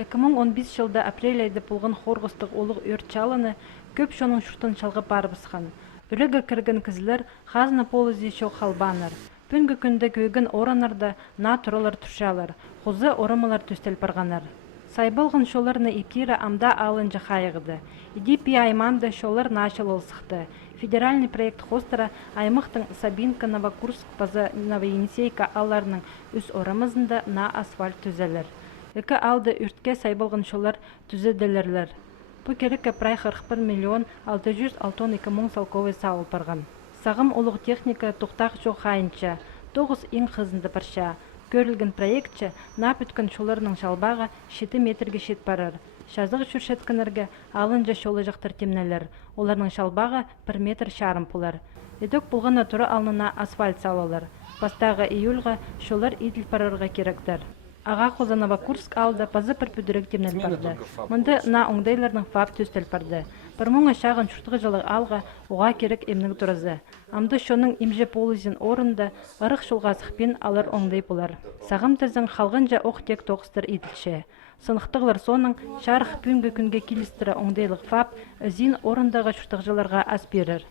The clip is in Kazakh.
2015 жылда апрель айда болған хорғыстық олық өрт чалыны көп шоның шұртын шалғы барбысқан. Үрігі кірген кізілер қазына полызы шоқ халбаныр. Пүнгі күнді көгін оранарда на тұралар тұршалар, қозы орамалар төстел парғанар. Сайбылғын шоларны ипкері амда алынжы қайығыды. Идипи айманды шолар нашыл олсықты. Федеральный проект хостера аймақтың Сабинка, Новокурск, Паза, Новоенисейка аларының үс орамызында на асфальт түзелер. Үкі алды үртке сайбылғын шолар түзеділерлер. Бұ керікі прай 41 миллион 662 мың салковый сауыл парған. Сағым олық техника тұқтақ жоқ қайынча, 9 ең қызынды парша. Көрілген проектче нап үткен шоларының шалбаға 7 метрге шет барар. Шазығы шүршеткінерге алынжа шолы жақтыр темнелер. Оларның шалбаға 1 метр шарым пулар. Едік бұлғана тұры алнына асфальт салалар. Бастағы июльға шолар иділ парарға керектер. Аға қоза Новокурск алды пазы бір бүдірек темнел барды. Мұнды на оңдайлардың фап төстел барды. Бір мұңа шағын шұртығы жылы алға оға керек емнің тұрызы. Амды шоның имже полызен орында ұрық шулға сықпен алыр оңдай бұлар. Сағым тізін қалғынжа оқ тек тоқыстыр етілші. Сынықтығылар соның шарық пүнгі күнге келістірі оңдайлық фап зин орындағы шұртықжыларға ас берір.